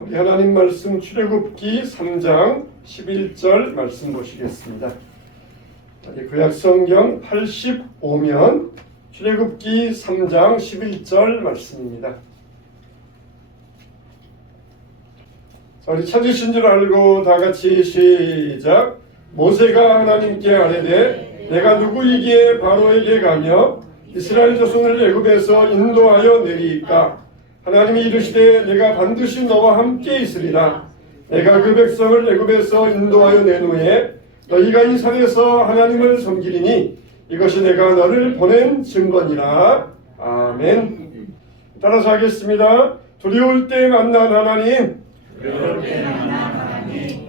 우리 하나님 말씀 출애굽기 3장 11절 말씀 보시겠습니다. 구약성경 85면 출애굽기 3장 11절 말씀입니다. 자, 우리 찾으신 줄 알고 다 같이 시작. 모세가 하나님께 아뢰되 내가 누구이기에 바로에게 가며 이스라엘 자손을 애굽에서 인도하여 내리이까? 하나님이 이르시되 내가 반드시 너와 함께 있으리라. 내가 그 백성을 애굽에서 인도하여 낸 후에 너희가 이 산에서 하나님을 섬기리니 이것이 내가 너를 보낸 증거니라. 아멘. 따라서 하겠습니다. 두려울 때 만난 하나님.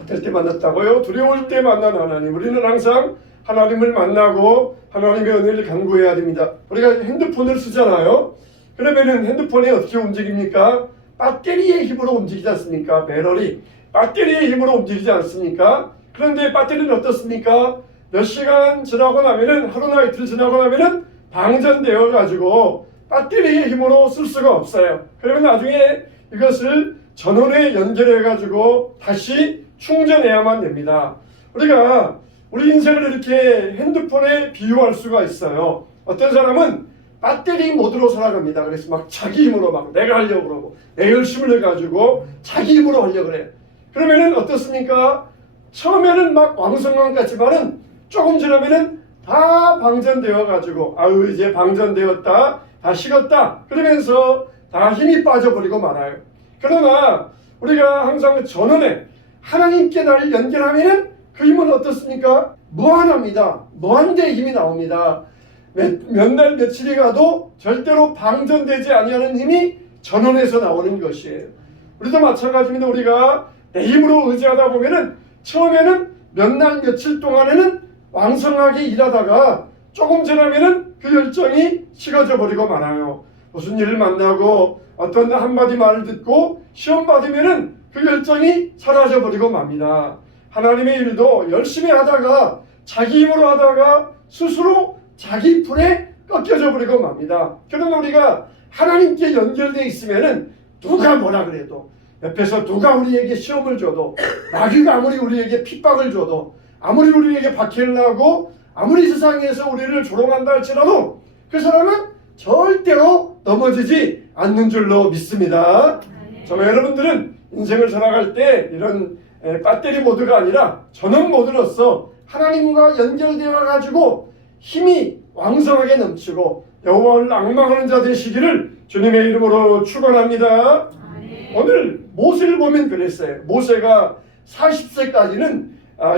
어떨 때 만났다고요? 두려울 때 만난 하나님. 우리는 항상 하나님을 만나고 하나님의 은혜를 간구해야 됩니다. 우리가 핸드폰을 쓰잖아요. 그러면은 핸드폰이 어떻게 움직입니까? 배터리의 힘으로 움직이지 않습니까? 배터리, 배터리의 힘으로 움직이지 않습니까? 그런데 배터리는 어떻습니까? 몇 시간 지나고 나면은, 하루나 이틀 지나고 나면은 방전되어 가지고 배터리의 힘으로 쓸 수가 없어요. 그러면 나중에 이것을 전원에 연결해 가지고 다시 충전해야만 됩니다. 우리가 우리 인생을 이렇게 핸드폰에 비유할 수가 있어요. 어떤 사람은 배터리 모드로 살아갑니다. 그래서 막 자기 힘으로 막 내가 하려고 그러고 내 열심을 해가지고 자기 힘으로 하려고 그래. 그러면은 어떻습니까? 처음에는 막 왕성한 것 같지만은 조금 지나면은 다 방전되어 가지고 아유 이제 방전되었다, 다 식었다 그러면서 다 힘이 빠져버리고 말아요. 그러나 우리가 항상 전원에 하나님께 나를 연결하면은 그 힘은 어떻습니까? 무한합니다. 무한대의 힘이 나옵니다. 몇 날 며칠이 가도 절대로 방전되지 아니하는 힘이 전원에서 나오는 것이에요. 우리도 마찬가지입니다. 우리가 내 힘으로 의지하다 보면은 처음에는 몇 날 며칠 동안에는 왕성하게 일하다가 조금 지나면은 그 열정이 식어져 버리고 말아요. 무슨 일을 만나고 어떤 한마디 말을 듣고 시험 받으면은 그 열정이 사라져 버리고 맙니다. 하나님의 일도 열심히 하다가 자기 힘으로 하다가 스스로 자기 불에 꺾여져 버리고 맙니다. 그러나 우리가 하나님께 연결되어 있으면은 누가 뭐라 그래도, 옆에서 누가 우리에게 시험을 줘도, 마귀가 아무리 우리에게 핍박을 줘도, 아무리 우리에게 박해를 하고 아무리 세상에서 우리를 조롱한다 할지라도 그 사람은 절대로 넘어지지 않는 줄로 믿습니다. 정말 여러분들은 인생을 살아갈 때 이런 배터리 모드가 아니라 전원 모드로서 하나님과 연결되어 가지고 힘이 왕성하게 넘치고 여호와를 앙망하는 자 되시기를 주님의 이름으로 축원합니다. 오늘 모세를 보면 그랬어요. 모세가 40세까지는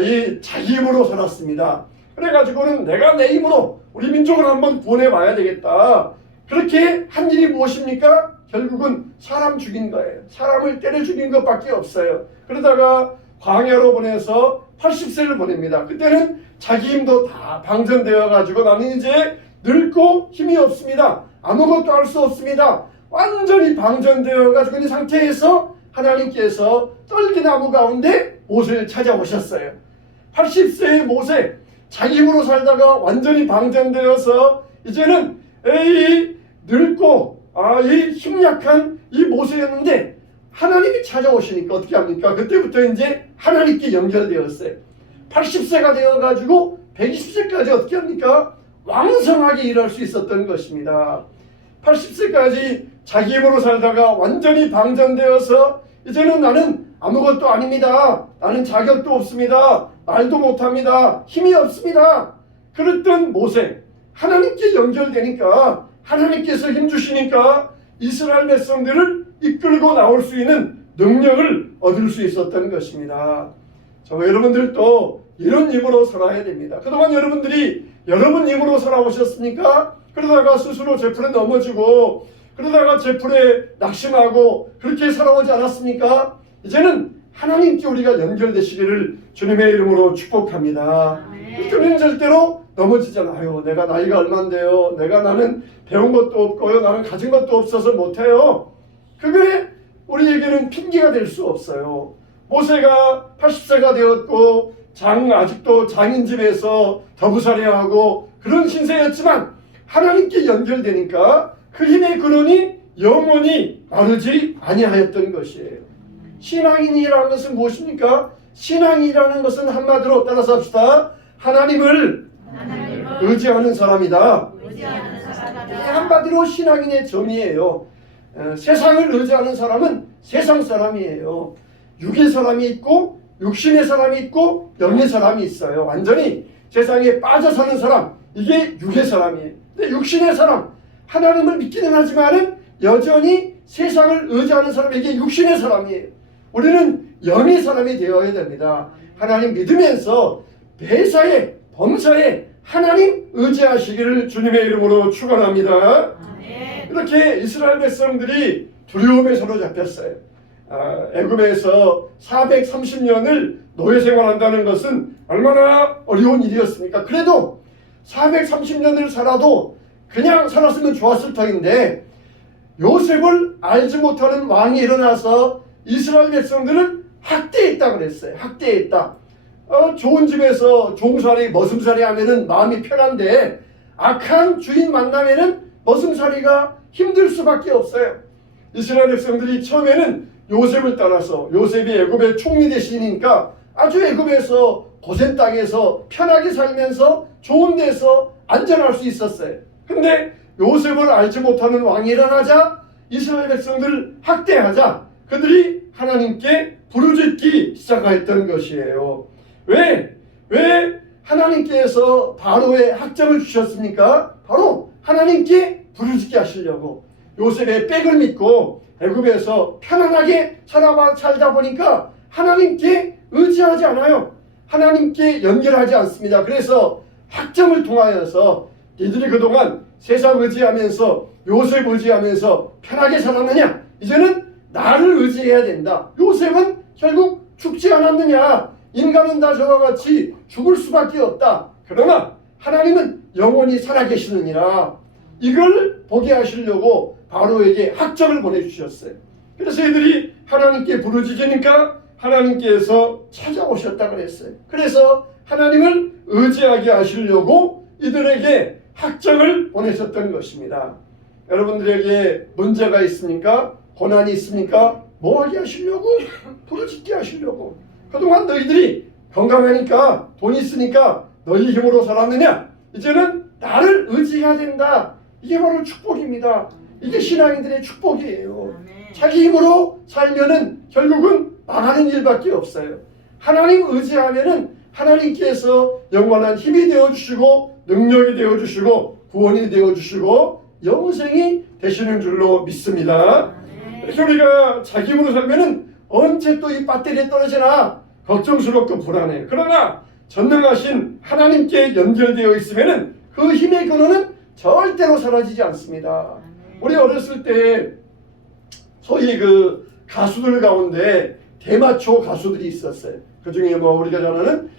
이 자기 힘으로 살았습니다. 그래가지고는 내가 내 힘으로 우리 민족을 한번 구원해봐야 되겠다. 그렇게 한 일이 무엇입니까? 결국은 사람 죽인 거예요. 사람을 때려 죽인 것밖에 없어요. 그러다가 광야로 보내서 80세를 보냅니다. 그때는 자기 힘도 다 방전되어 가지고 나는 이제 늙고 힘이 없습니다. 아무것도 할 수 없습니다. 완전히 방전되어 가지고 있는 상태에서 하나님께서 떨기나무 가운데 모세를 찾아오셨어요. 80세의 모세, 자기 힘으로 살다가 완전히 방전되어서 이제는 늙고 이 힘약한 이 모세였는데 하나님이 찾아오시니까 어떻게 합니까? 그때부터 이제 하나님께 연결되었어요. 80세가 되어가지고 120세까지 어떻게 합니까? 왕성하게 일할 수 있었던 것입니다. 80세까지 자기 힘으로 살다가 완전히 방전되어서 이제는 나는 아무것도 아닙니다. 나는 자격도 없습니다. 말도 못합니다. 힘이 없습니다. 그랬던 모세, 하나님께 연결되니까 하나님께서 힘주시니까 이스라엘 백성들을 이끌고 나올 수 있는 능력을 얻을 수 있었던 것입니다. 정말 여러분들도 이런 힘으로 살아야 됩니다. 그동안 여러분들이 여러분 힘으로 살아오셨습니까? 그러다가 스스로 제풀에 넘어지고 그러다가 제풀에 낙심하고 그렇게 살아오지 않았습니까? 이제는 하나님께 우리가 연결되시기를 주님의 이름으로 축복합니다. 그때는 절대로 넘어지잖아요. 내가 나이가 얼만데요. 나는 배운 것도 없고요. 나는 가진 것도 없어서 못해요. 그게 우리에게는 핑계가 될 수 없어요. 모세가 80세가 되었고 아직도 장인 집에서 더부살이하고 그런 신세였지만 하나님께 연결되니까 그 힘의 근원이 영원히 마르지 아니하였던 것이에요. 신앙인이라는 것은 무엇입니까? 신앙이라는 것은 한마디로 따라서 합시다. 하나님을 의지하는 사람이다. 이게 한마디로 신앙인의 정의예요. 세상을 의지하는 사람은 세상 사람이에요. 육의 사람이 있고 육신의 사람이 있고 영의 사람이 있어요. 완전히 세상에 빠져 사는 사람, 이게 육의 사람이에요. 근데 육신의 사람, 하나님을 믿기는 하지만은 여전히 세상을 의지하는 사람에게 육신의 사람이에요. 우리는 영의 사람이 되어야 됩니다. 하나님 믿으면서 매사에 범사에 하나님 의지하시기를 주님의 이름으로 축원합니다. 이렇게 이스라엘 백성들이 두려움에 사로잡혔어요. 애굽에서 430년을 노예 생활한다는 것은 얼마나 어려운 일이었습니까? 그래도 430년을 살아도 그냥 살았으면 좋았을 터인데 요셉을 알지 못하는 왕이 일어나서 이스라엘 백성들을 학대했다 그랬어요. 학대했다. 좋은 집에서 종살이 머슴살이 하면은 마음이 편한데 악한 주인 만나면은 머슴살이가 힘들 수밖에 없어요. 이스라엘 백성들이 처음에는 요셉을 따라서, 요셉이 애굽의 총리 대신이니까 아주 애굽에서 고센 땅에서 편하게 살면서 좋은 데서 안전할 수 있었어요. 근데 요셉을 알지 못하는 왕이 일어나자 이스라엘 백성들을 학대하자 그들이 하나님께 부르짖기 시작했던 것이에요. 왜 하나님께서 바로의 학점을 주셨습니까? 바로 하나님께 부르짖게 하시려고. 요셉의 백을 믿고 애굽에서 편안하게 살다 보니까 하나님께 의지하지 않아요. 하나님께 연결하지 않습니다. 그래서 학점을 통하여서 이들이 그동안 세상 의지하면서 요셉 의지하면서 편하게 살았느냐? 이제는 나를 의지해야 된다. 요셉은 결국 죽지 않았느냐? 인간은 다 저와 같이 죽을 수밖에 없다. 그러나 하나님은 영원히 살아계시느니라. 이걸 보게 하시려고 바로에게 학점을 보내주셨어요. 그래서 이들이 하나님께 부르짖으니까 하나님께서 찾아오셨다 그랬어요. 그래서 하나님을 의지하게 하시려고 이들에게 학점을 보내셨던 것입니다. 여러분들에게 문제가 있습니까? 고난이 있습니까? 뭐 하게 하시려고? 부르짖게 하시려고. 그동안 너희들이 건강하니까 돈 있으니까 너희 힘으로 살았느냐? 이제는 나를 의지해야 된다. 이게 바로 축복입니다. 이게 신앙인들의 축복이에요. 자기 힘으로 살면은 결국은 망하는 일밖에 없어요. 하나님 의지하면은 하나님께서 영원한 힘이 되어주시고 능력이 되어주시고 구원이 되어주시고 영생이 되시는 줄로 믿습니다. 그래서 우리가 자기 힘으로 살면은 언제 또 이 배터리에 떨어지나 걱정스럽고 불안해요. 그러나 전능하신 하나님께 연결되어 있으면은 그 힘의 근원은 절대로 사라지지 않습니다. 우리 어렸을 때 소위 그 가수들 가운데 대마초 가수들이 있었어요. 그 중에 뭐 우리가 잘 아는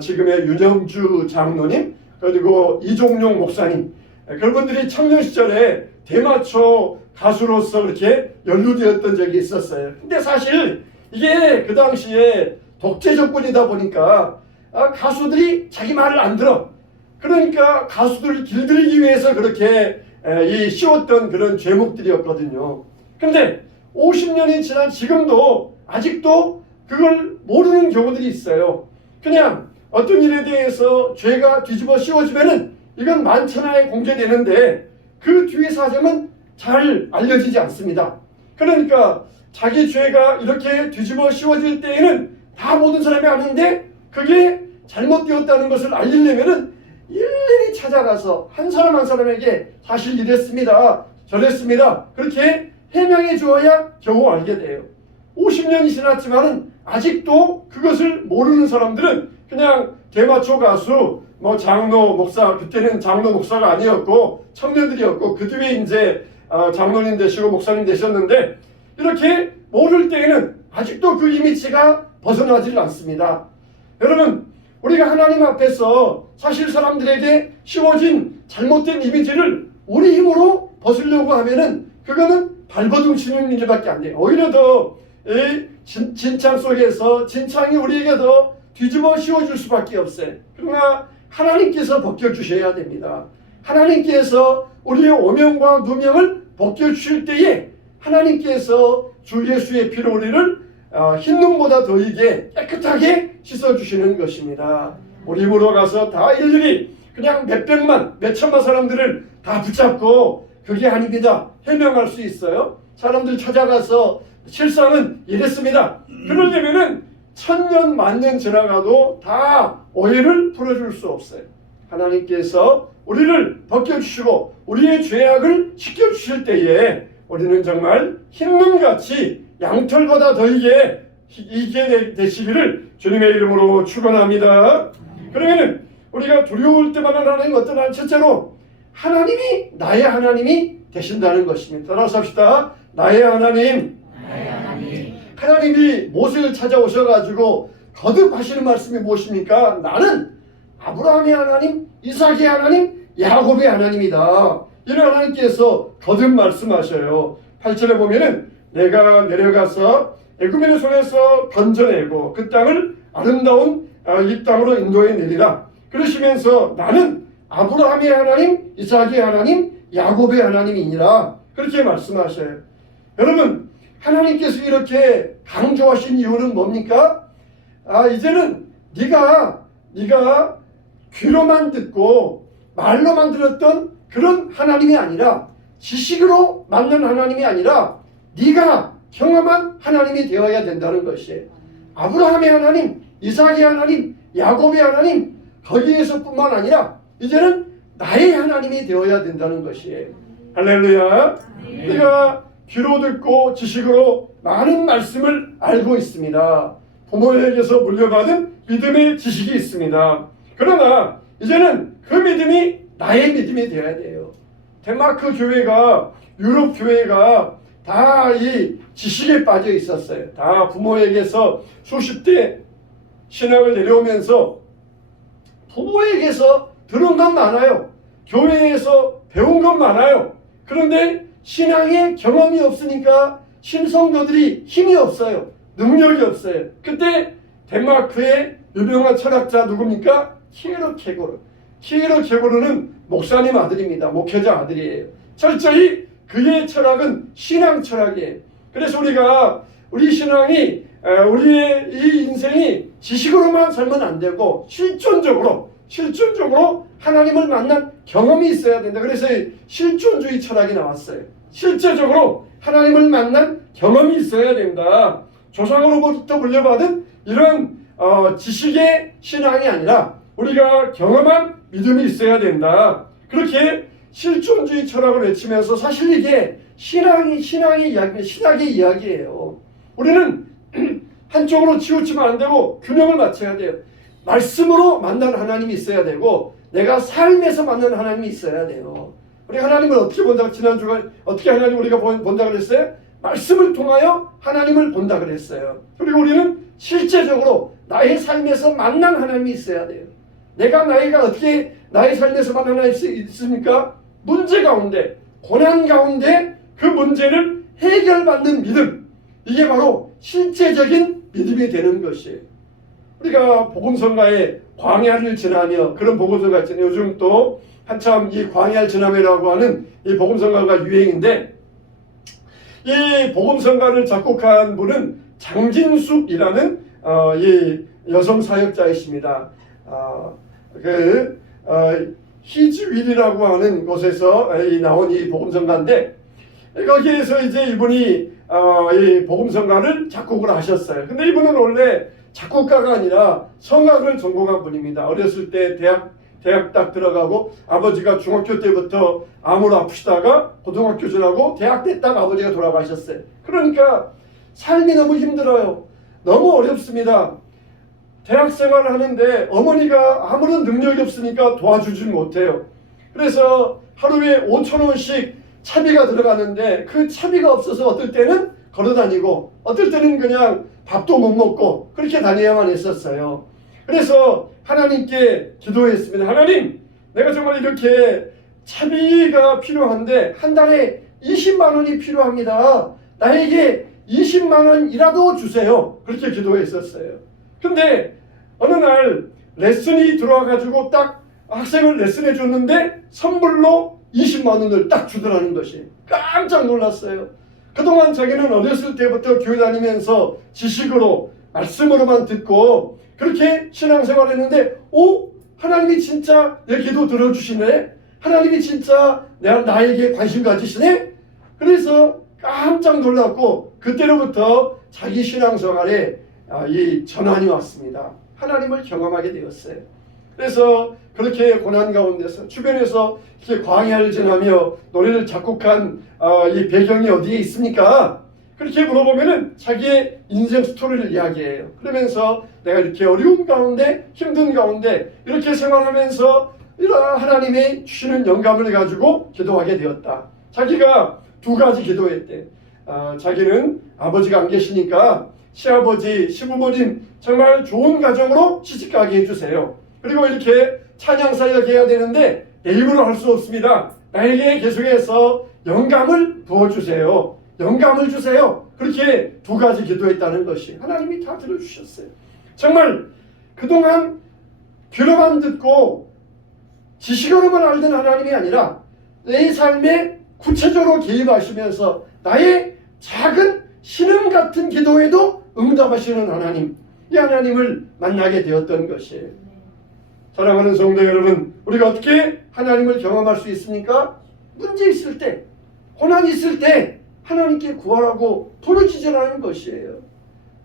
지금의 윤영주 장로님 그리고 이종용 목사님 그런 분들이 청년 시절에 대마초 가수로서 그렇게 연루되었던 적이 있었어요. 근데 사실 이게 그 당시에 독재 정권이다 보니까 가수들이 자기 말을 안 들어. 그러니까 가수들을 길들이기 위해서 그렇게 씌웠던 그런 죄목들이었거든요. 근데 50년이 지난 지금도 아직도 그걸 모르는 경우들이 있어요. 그냥 어떤 일에 대해서 죄가 뒤집어 씌워지면은 이건 만천하에 공개되는데 그 뒤의 사정은 잘 알려지지 않습니다. 그러니까 자기 죄가 이렇게 뒤집어 씌워질 때에는 다 모든 사람이 아는데 그게 잘못되었다는 것을 알리려면은 일일이 찾아가서 한 사람 한 사람에게 사실 이랬습니다. 저랬습니다. 그렇게 해명해 주어야 겨우 알게 돼요. 50년이 지났지만은 아직도 그것을 모르는 사람들은 그냥 대마초 가수, 뭐 장로, 목사, 그때는 장로, 목사가 아니었고 청년들이었고 그 뒤에 이제 장로님 되시고 목사님 되셨는데 이렇게 모를 때에는 아직도 그 이미지가 벗어나질 않습니다. 여러분 우리가 하나님 앞에서 사실 사람들에게 씌워진 잘못된 이미지를 우리 힘으로 벗으려고 하면은 그거는 발버둥치는 일밖에 안 돼요. 오히려 더 진창 속에서 진창이 우리에게 더 뒤집어 씌워줄 수밖에 없어요. 그러나 하나님께서 벗겨주셔야 됩니다. 하나님께서 우리의 오명과 누명을 벗겨주실 때에 하나님께서 주 예수의 피로 우리를 흰 눈보다 더이게 깨끗하게 씻어주시는 것입니다. 우리 입으로 가서 다 일일이 그냥 몇백만, 몇천만 사람들을 다 붙잡고 그게 아닙니다. 해명할 수 있어요. 사람들 찾아가서 실상은 이랬습니다. 그러려면은 1000년 만년 지나가도 다 오해를 풀어줄 수 없어요. 하나님께서 우리를 벗겨주시고 우리의 죄악을 씻겨주실 때에 우리는 정말 흰눈같이 양털보다 더이게 되시기를 주님의 이름으로 축원합니다. 그러면은 우리가 두려울 때마다 하나님 어떤 한 첫째로 하나님이 나의 하나님이 되신다는 것입니다. 따라서 합시다. 나의 하나님. 하나님이 모세를 찾아오셔가지고 거듭 하시는 말씀이 무엇입니까? 나는 아브라함의 하나님, 이삭의 하나님, 야곱의 하나님이다. 이런 하나님께서 거듭 말씀하셔요. 8절에 보면은 내가 내려가서 애굽인의 손에서 건져내고 그 땅을 아름다운 이 땅으로 인도해 내리라. 그러시면서 나는 아브라함의 하나님, 이삭의 하나님, 야곱의 하나님이니라. 그렇게 말씀하셔요. 여러분, 하나님께서 이렇게 강조하신 이유는 뭡니까? 이제는 네가 귀로만 듣고 말로만 들었던 그런 하나님이 아니라 지식으로 만난 하나님이 아니라 네가 경험한 하나님이 되어야 된다는 것이에요. 아브라함의 하나님, 이삭의 하나님, 야곱의 하나님 거기에서뿐만 아니라 이제는 나의 하나님이 되어야 된다는 것이에요. 할렐루야. 우리가 귀로 듣고 지식으로 많은 말씀을 알고 있습니다. 부모에게서 물려받은 믿음의 지식이 있습니다. 그러나 이제는 그 믿음이 나의 믿음이 되어야 돼요. 덴마크 교회가, 유럽 교회가 다 이 지식에 빠져 있었어요. 다 부모에게서 수십 대 신앙을 내려오면서 부모에게서 들은 건 많아요. 교회에서 배운 건 많아요. 그런데 신앙의 경험이 없으니까 신성도들이 힘이 없어요. 능력이 없어요. 그때 덴마크의 유명한 철학자 누굽니까? 키에로 케고르. 키에로 케고르는 목사님 아들입니다. 목회자 아들이에요. 철저히 그의 철학은 신앙 철학이에요. 그래서 우리 신앙이 우리의 이 인생이 지식으로만 살면 안 되고 실존적으로 하나님을 만난 경험이 있어야 된다. 그래서 실존주의 철학이 나왔어요. 실제적으로 하나님을 만난 경험이 있어야 된다. 조상으로부터 물려받은 이런 지식의 신앙이 아니라 우리가 경험한 믿음이 있어야 된다. 그렇게 실존주의 철학을 외치면서 사실 이게 신앙의 이야기예요. 우리는 한쪽으로 치우치면 안 되고 균형을 맞춰야 돼요. 말씀으로 만난 하나님이 있어야 되고 내가 삶에서 만난 하나님이 있어야 돼요. 우리 하나님을 어떻게 본다? 지난주가 어떻게 하나님 우리가 본다 그랬어요? 말씀을 통하여 하나님을 본다 그랬어요. 그리고 우리는 실제적으로 나의 삶에서 만난 하나님이 있어야 돼요. 나이가 어떻게 나의 삶에서 만난 하나님이 있습니까? 문제 가운데, 고난 가운데 그 문제를 해결받는 믿음. 이게 바로 실제적인 믿음이 되는 것이에요. 우리가 복음성가에 광야를 지나며 그런 복음성가 있잖아요. 요즘 또 한참 이 광야를 지나며라고 하는 이 복음성가가 유행인데 이 복음성가를 작곡한 분은 장진숙이라는 이 여성 사역자이십니다. 히즈윌이라고 하는 곳에서 나온 이 복음성가인데 거기에서 이제 이분이 이 복음성가를 작곡을 하셨어요. 근데 이분은 원래 작곡가가 아니라 성악을 전공한 분입니다. 어렸을 때 대학 딱 들어가고 아버지가 중학교 때부터 암으로 아프시다가 고등학교 지나고 대학 때 딱 아버지가 돌아가셨어요. 그러니까 삶이 너무 힘들어요. 너무 어렵습니다. 대학 생활을 하는데 어머니가 아무런 능력이 없으니까 도와주지 못해요. 그래서 하루에 5,000원씩 차비가 들어가는데 그 차비가 없어서 어떨 때는 걸어다니고 어떨 때는 그냥 밥도 못 먹고 그렇게 다녀야만 했었어요. 그래서 하나님께 기도했습니다. 하나님, 내가 정말 이렇게 차비가 필요한데 한 달에 20만 원이 필요합니다. 나에게 20만 원이라도 주세요. 그렇게 기도했었어요. 근데 어느 날 레슨이 들어와가지고 딱 학생을 레슨해 줬는데 선물로 20만 원을 딱 주더라는 것이 깜짝 놀랐어요. 그동안 자기는 어렸을 때부터 교회 다니면서 지식으로 말씀으로만 듣고 그렇게 신앙생활을 했는데 하나님이 진짜 내 기도 들어주시네? 하나님이 진짜 나에게 관심 가지시네? 그래서 깜짝 놀랐고 그때로부터 자기 신앙생활에 이 전환이 왔습니다. 하나님을 경험하게 되었어요. 그래서 그렇게 고난 가운데서 주변에서 이렇게 광야를 지나며 노래를 작곡한 이 배경이 어디에 있습니까? 그렇게 물어보면은 자기의 인생 스토리를 이야기해요. 그러면서 내가 이렇게 어려운 가운데 힘든 가운데 이렇게 생활하면서 이런 하나님의 주시는 영감을 가지고 기도하게 되었다. 자기가 두 가지 기도했대. 자기는 아버지가 안 계시니까 시아버지, 시부모님 정말 좋은 가정으로 시집가게 해주세요. 그리고 이렇게 찬양 사역을 해야 되는데 내 힘으로 할 수 없습니다. 나에게 계속해서 영감을 부어주세요. 영감을 주세요. 그렇게 두 가지 기도했다는 것이 하나님이 다 들어주셨어요. 정말 그동안 귀로만 듣고 지식으로만 알던 하나님이 아니라 내 삶에 구체적으로 개입하시면서 나의 작은 신음 같은 기도에도 응답하시는 하나님, 이 하나님을 만나게 되었던 것이에요. 사랑하는 성도 여러분, 우리가 어떻게 하나님을 경험할 수 있습니까? 문제 있을 때, 고난 있을 때 하나님께 구하라고 부르짖으라는 것이에요.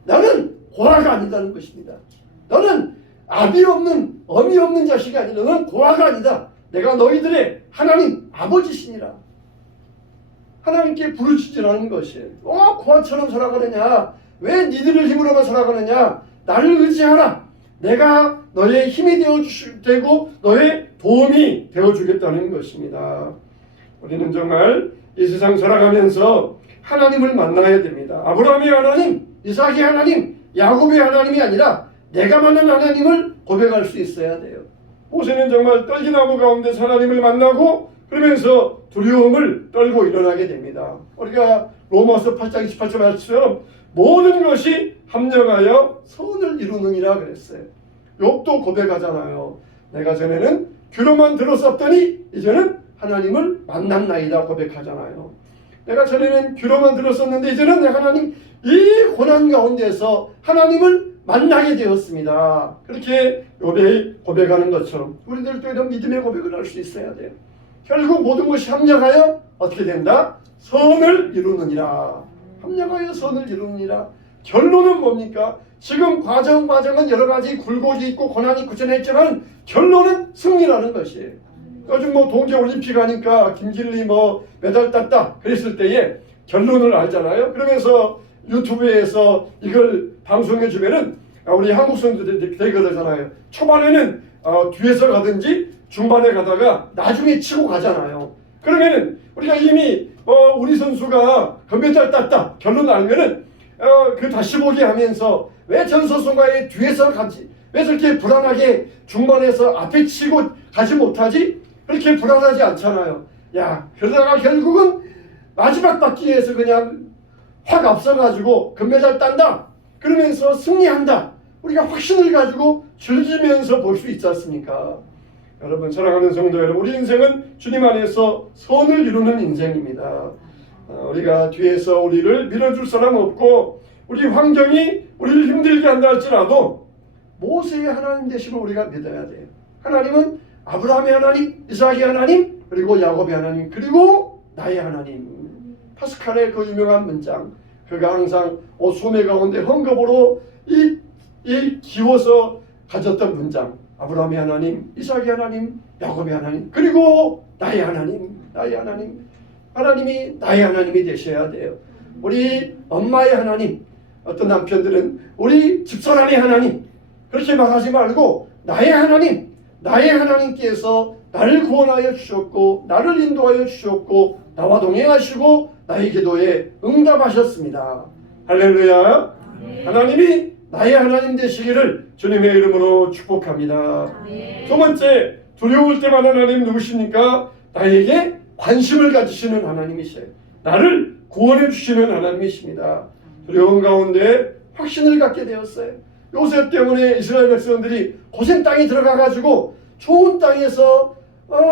나는 고아가 아니다는 것입니다. 너는 아비 없는 어미 없는 자식이 아니다. 너는 고아가 아니다. 내가 너희들의 하나님 아버지시니라. 하나님께 부르짖으라는 것이에요. 고아처럼 살아가느냐? 왜 니들의 힘으로만 살아가느냐? 나를 의지하라. 내가 너의 힘이 되고 너의 도움이 되어주겠다는 것입니다. 우리는 정말 이 세상 살아가면서 하나님을 만나야 됩니다. 아브라함의 하나님, 이삭의 하나님, 야곱의 하나님이 아니라 내가 만난 하나님을 고백할 수 있어야 돼요. 모세는 정말 떨기나무 가운데서 하나님을 만나고 그러면서 두려움을 떨고 일어나게 됩니다. 우리가 로마서 8장 28절 말씀처럼 모든 것이 합력하여 선을 이루느니라 그랬어요. 욥도 고백하잖아요. 내가 전에는 귀로만 들었었더니 이제는 하나님을 만났나이다 고백하잖아요. 내가 전에는 귀로만 들었었는데 이제는 내가 하나님 이 고난 가운데서 하나님을 만나게 되었습니다. 그렇게 욥이 고백하는 것처럼 우리들도 이런 믿음의 고백을 할 수 있어야 돼요. 결국 모든 것이 합력하여 어떻게 된다? 선을 이루느니라. 합력하여 선을 이루느니라. 결론은 뭡니까? 지금 과정은 여러 가지 굴곡이 있고 고난이 구전했지만 결론은 승리라는 것이에요. 요즘 동계올림픽 하니까 김길리 메달 땄다 그랬을 때에 결론을 알잖아요. 그러면서 유튜브에서 이걸 방송해 주면은 우리 한국 선수들이 되게 그러잖아요. 초반에는 뒤에서 가든지 중반에 가다가 나중에 치고 가잖아요. 그러면은 우리가 이미 우리 선수가 금메달 땄다 결론을 알면은 그 다시 보기 하면서 왜 전 선수가 뒤에서 가지? 왜 저렇게 불안하게 중반에서 앞에 치고 가지 못하지? 그렇게 불안하지 않잖아요. 그러다가 결국은 마지막 바퀴에서 그냥 확 앞서가지고 금메달 딴다. 그러면서 승리한다. 우리가 확신을 가지고 즐기면서 볼 수 있지 않습니까? 여러분, 사랑하는 성도 여러분, 우리 인생은 주님 안에서 선을 이루는 인생입니다. 우리가 뒤에서 우리를 밀어줄 사람 없고 우리 환경이 우리를 힘들게 한다 할지라도 모세의 하나님 되심을 우리가 믿어야 돼요. 하나님은 아브라함의 하나님, 이삭의 하나님, 그리고 야곱의 하나님, 그리고 나의 하나님. 파스칼의 그 유명한 문장, 그가 항상 소매 가운데 헝겊으로 이 기워서 가졌던 문장, 아브라함의 하나님, 이삭의 하나님, 야곱의 하나님, 그리고 나의 하나님, 나의 하나님. 하나님이 나의 하나님이 되셔야 돼요. 우리 엄마의 하나님, 어떤 남편들은 우리 집사람의 하나님 그렇게 말하지 말고 나의 하나님, 나의 하나님께서 나를 구원하여 주셨고 나를 인도하여 주셨고 나와 동행하시고 나의 기도에 응답하셨습니다. 할렐루야. 하나님이 나의 하나님 되시기를 주님의 이름으로 축복합니다. 두 번째, 두려울 때마다 하나님 누구십니까? 나에게 관심을 가지시는 하나님이세요. 나를 구원해 주시는 하나님이십니다. 두려움 가운데 확신을 갖게 되었어요. 요셉 때문에 이스라엘 백성들이 고생 땅에 들어가가지고 좋은 땅에서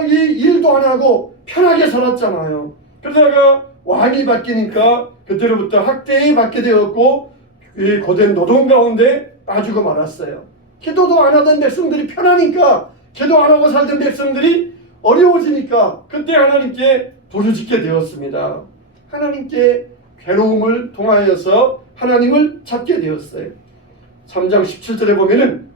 이 일도 안 하고 편하게 살았잖아요. 그러다가 왕이 바뀌니까 그때로부터 학대에 받게 되었고 이 고된 노동 가운데 빠지고 말았어요. 기도도 안 하던 백성들이 편하니까, 기도 안 하고 살던 백성들이 어려워지니까 그때 하나님께 부르짖게 되었습니다. 하나님께 괴로움을 통하여서 하나님을 찾게 되었어요. 3장 17절에 보면은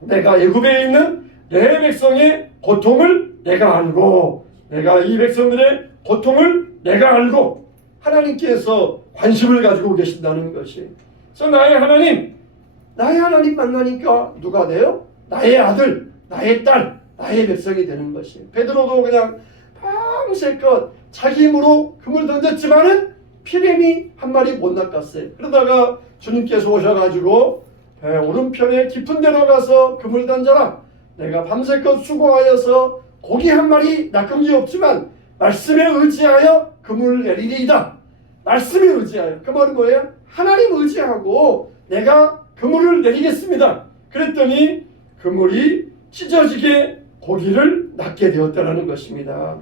내가 애굽에 있는 내 백성의 고통을 내가 알고, 내가 이 백성들의 고통을 내가 알고, 하나님께서 관심을 가지고 계신다는 것이. 그래서 나의 하나님 만나니까 누가 돼요? 나의 아들, 나의 딸, 나의 백성이 되는 것이. 베드로도 그냥 밤새껏 자기 힘으로 금을 던졌지만은 피렘이 한 마리 못 낚았어요. 그러다가 주님께서 오셔가지고 배 오른편에 깊은 데로 가서 금을 던져라. 내가 밤새껏 수고하여서 고기 한 마리 낚은 게 없지만 말씀에 의지하여 금을 내리리이다. 말씀에 의지하여. 그 말은 뭐예요? 하나님 의지하고 내가 그물을 내리겠습니다. 그랬더니 그물이 찢어지게 고기를 낚게 되었다는 것입니다.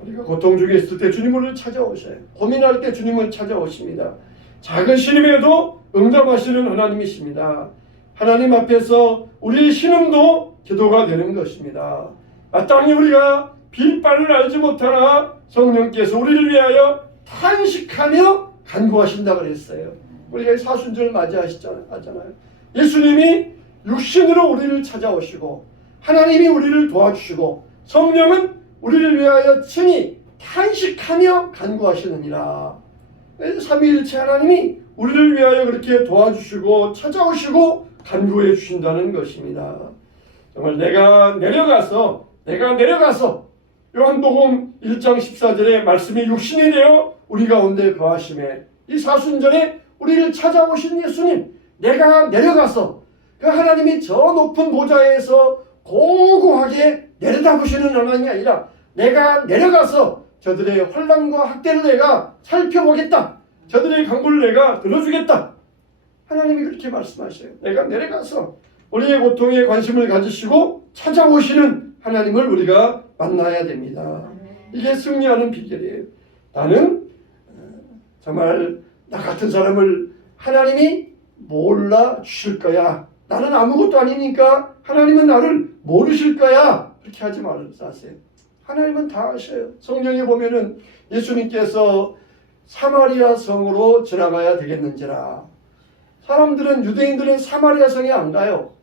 우리가 고통 중에 있을 때 주님을 찾아오셔요. 고민할 때 주님을 찾아오십니다. 작은 신임에도 응답하시는 하나님이십니다. 하나님 앞에서 우리의 신음도 기도가 되는 것입니다. 마땅히 우리가 빌 바를 알지 못하나 성령께서 우리를 위하여 탄식하며 간구하신다 그랬어요. 우리가 사순절 맞이하잖아요. 예수님이 육신으로 우리를 찾아오시고 하나님이 우리를 도와주시고 성령은 우리를 위하여 친히 탄식하며 간구하시느니라. 삼위일체 하나님이 우리를 위하여 그렇게 도와주시고 찾아오시고 간구해 주신다는 것입니다. 정말 내가 내려가서 요한복음 1장 14절에 말씀이 육신이 되어 우리 가운데 거하심에, 이 사순절에 우리를 찾아오신 예수님, 내가 내려가서 그 하나님이 저 높은 보좌에서 고고하게 내려다보시는 하나님이 아니라 내가 내려가서 저들의 환난과 학대를 내가 살펴보겠다. 저들의 간구를 내가 들어주겠다. 하나님이 그렇게 말씀하셔요. 내가 내려가서 우리의 고통에 관심을 가지시고 찾아오시는 하나님을 우리가 만나야 됩니다. 이게 승리하는 비결이에요. 나는 정말 나 같은 사람을 하나님이 몰라 주실 거야. 나는 아무것도 아니니까 하나님은 나를 모르실 거야. 그렇게 하지 마세요. 하나님은 다 아셔요. 성경에 보면은 예수님께서 사마리아 성으로 지나가야 되겠는지라. 사람들은, 유대인들은 사마리아 성에 안 가요.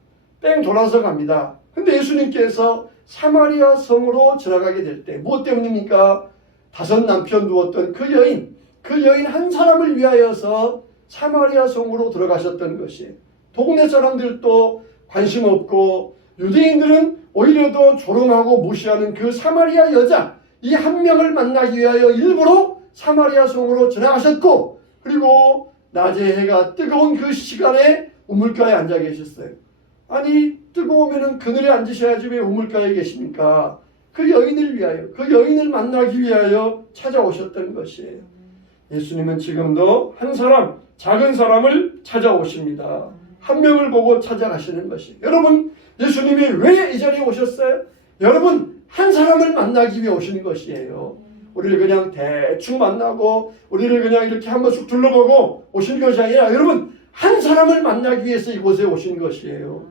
뺑 돌아서 갑니다. 근데 예수님께서 사마리아 성으로 지나가게 될 때 무엇 때문입니까? 5 남편 두었던 그 여인 한 사람을 위하여서 사마리아 성으로 들어가셨던 것이. 동네 사람들도 관심 없고 유대인들은 오히려 더 조롱하고 무시하는 그 사마리아 여자, 이 한 명을 만나기 위하여 일부러 사마리아 성으로 지나가셨고, 그리고 낮에 해가 뜨거운 그 시간에 우물가에 앉아 계셨어요. 아니, 뜨거우면 그늘에 앉으셔야지 왜 우물가에 계십니까? 그 여인을 위하여, 그 여인을 만나기 위하여 찾아오셨던 것이에요. 예수님은 지금도 한 사람, 작은 사람을 찾아오십니다. 한 명을 보고 찾아가시는 것이. 여러분, 예수님이 왜 이 자리에 오셨어요? 여러분, 한 사람을 만나기 위해 오신 것이에요. 우리를 그냥 대충 만나고 우리를 그냥 이렇게 한 번씩 둘러보고 오신 것이 아니라 여러분, 한 사람을 만나기 위해서 이곳에 오신 것이에요.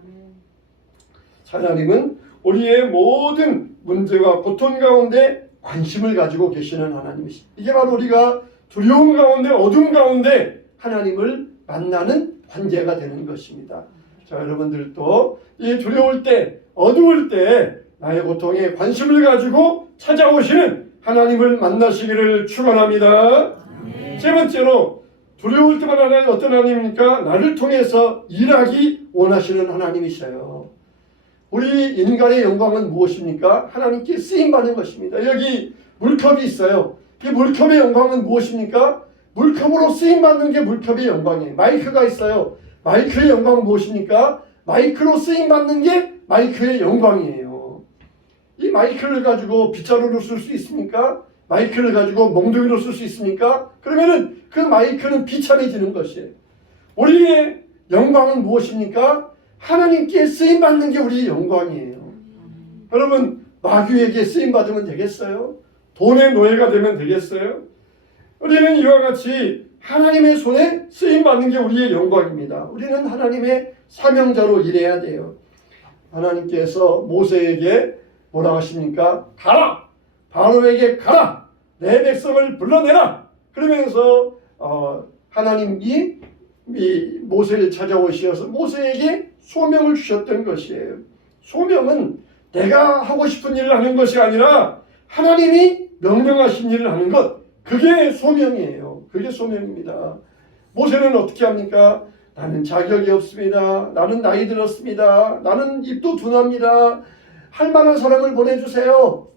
하나님은 우리의 모든 문제와 고통 가운데 관심을 가지고 계시는 하나님이십니다. 이게 바로 우리가 두려움 가운데, 어둠 가운데 하나님을 만나는 관계가 되는 것입니다. 자, 여러분들도 이 두려울 때, 어두울 때 나의 고통에 관심을 가지고 찾아오시는 하나님을 만나시기를 축원합니다. 세 번째로, 두려울 때마다 하나님 어떤 하나님입니까? 나를 통해서 일하기 원하시는 하나님이셔요. 우리 인간의 영광은 무엇입니까? 하나님께 쓰임받는 것입니다. 여기 물컵이 있어요. 이 물컵의 영광은 무엇입니까? 물컵으로 쓰임받는 게 물컵의 영광이에요. 마이크가 있어요. 마이크의 영광은 무엇입니까? 마이크로 쓰임받는 게 마이크의 영광이에요. 이 마이크를 가지고 빗자루로 쓸 수 있습니까? 마이크를 가지고 몽둥이로 쓸 수 있습니까? 그러면은 그 마이크는 비참해지는 것이에요. 우리의 영광은 무엇입니까? 하나님께 쓰임받는 게 우리의 영광이에요. 여러분, 마귀에게 쓰임받으면 되겠어요? 돈의 노예가 되면 되겠어요? 우리는 이와 같이 하나님의 손에 쓰임받는 게 우리의 영광입니다. 우리는 하나님의 사명자로 일해야 돼요. 하나님께서 모세에게 뭐라고 하십니까? 가라! 바로에게 가라! 내 백성을 불러내라! 그러면서 하나님이 이 모세를 찾아오셔서 모세에게 소명을 주셨던 것이에요. 소명은 내가 하고 싶은 일을 하는 것이 아니라 하나님이 명령하신 일을 하는 것, 그게 소명이에요. 그게 소명입니다. 모세는 어떻게 합니까? 나는 자격이 없습니다. 나는 나이 들었습니다. 나는 입도 둔합니다. 할 만한 사람을 보내주세요.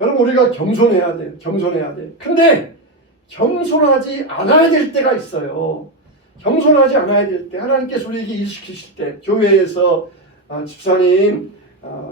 여러분, 우리가 겸손해야 돼요. 겸손해야 돼. 근데 겸손하지 않아야 될 때가 있어요. 겸손하지 않아야 될 때, 하나님께서 우리에게 일시키실 때, 교회에서 집사님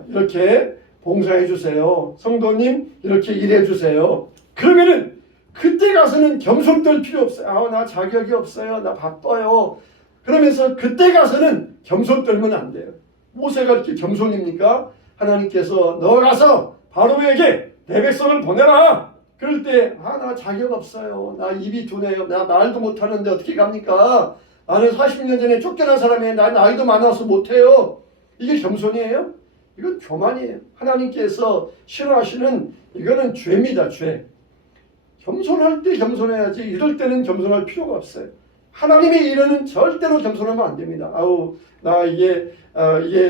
이렇게 봉사해 주세요. 성도님 이렇게 일해 주세요. 그러면은 그때 가서는 겸손 떨 필요 없어요. 나 자격이 없어요. 나 바빠요. 그러면서 그때 가서는 겸손 떨면 안 돼요. 모세가 이렇게 겸손입니까? 하나님께서 너 가서 바로에게 내 백성을 보내라. 그럴 때 나 자격 없어요. 나 입이 둔해요. 나 말도 못하는데 어떻게 갑니까? 나는 40년 전에 쫓겨난 사람이에요. 나 나이도 많아서 못해요. 이게 겸손이에요? 이건 교만이에요. 하나님께서 싫어하시는 이거는 죄입니다. 죄. 겸손할 때 겸손해야지 이럴 때는 겸손할 필요가 없어요. 하나님의 일에는 절대로 겸손하면 안 됩니다. 나 이게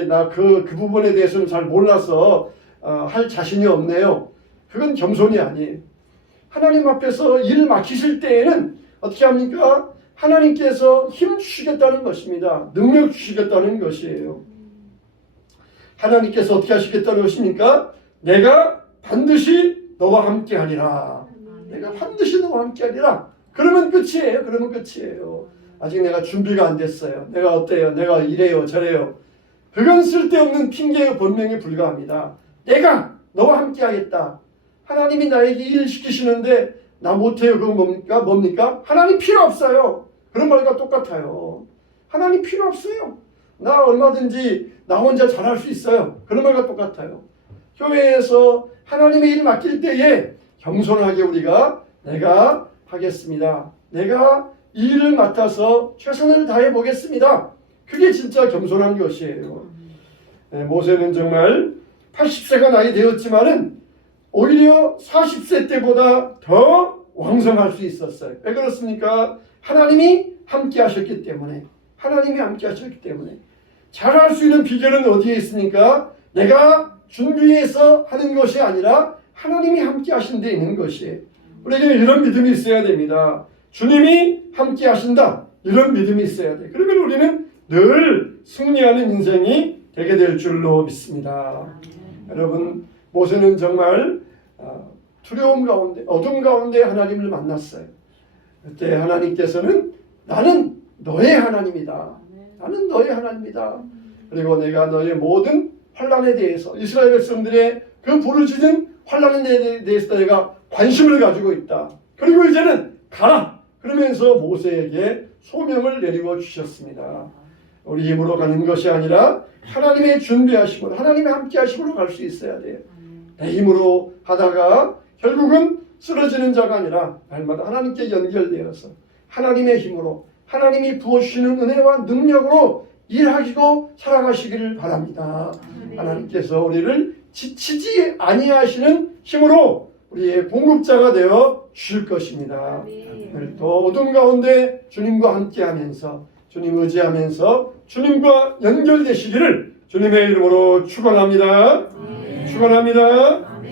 나 그 부분에 대해서는 잘 몰라서 할 자신이 없네요. 그건 겸손이 아니에요. 하나님 앞에서 일 맡기실 때에는 어떻게 합니까? 하나님께서 힘 주시겠다는 것입니다. 능력 주시겠다는 것이에요. 하나님께서 어떻게 하시겠다는 것입니까? 내가 반드시 너와 함께 하리라. 내가 반드시 너와 함께 하리라. 그러면 끝이에요. 그러면 끝이에요. 아직 내가 준비가 안 됐어요. 내가 어때요? 내가 이래요 저래요. 그건 쓸데없는 핑계의 변명에 불과합니다. 내가 너와 함께 하겠다. 하나님이 나에게 일 시키시는데 나 못해요. 그건 뭡니까? 하나님 필요 없어요. 그런 말과 똑같아요. 하나님 필요 없어요. 나 얼마든지 나 혼자 잘할 수 있어요. 그런 말과 똑같아요. 교회에서 하나님의 일 맡길 때에 겸손하게 우리가 내가 하겠습니다. 내가 이 일을 맡아서 최선을 다해 보겠습니다. 그게 진짜 겸손한 것이에요. 모세는 정말 80세가 나이 되었지만은 오히려 40세 때보다 더 왕성할 수 있었어요. 왜 그렇습니까? 하나님이 함께 하셨기 때문에. 하나님이 함께 하셨기 때문에. 잘할 수 있는 비결은 어디에 있습니까? 내가 준비해서 하는 것이 아니라 하나님이 함께 하신 데 있는 것이에요. 우리에게는 이런 믿음이 있어야 됩니다. 주님이 함께 하신다. 이런 믿음이 있어야 돼. 그러면 우리는 늘 승리하는 인생이 되게 될 줄로 믿습니다. 여러분, 모세는 정말 두려움 가운데, 어둠 가운데 하나님을 만났어요. 그때 하나님께서는 나는 너의 하나님이다. 나는 너의 하나님이다. 그리고 내가 너의 모든 환난에 대해서 이스라엘 백성들의 그 부르짖은 환난에 대해서 내가 관심을 가지고 있다. 그리고 이제는 가라. 그러면서 모세에게 소명을 내리고 주셨습니다. 우리 힘으로 가는 것이 아니라 하나님의 준비하심으로, 하나님의 함께 하심으로 갈 수 있어야 돼요. 내 힘으로 하다가 결국은 쓰러지는 자가 아니라 날마다 하나님께 연결되어서 하나님의 힘으로, 하나님이 부어주시는 은혜와 능력으로 일하시고 살아가시기를 바랍니다. 하나님께서 우리를 지치지 아니하시는 힘으로 우리의 공급자가 되어 주실 것입니다. 또 어둠 가운데 주님과 함께하면서, 주님 의지하면서 주님과 연결되시기를 주님의 이름으로 축원합니다. 축원합니다.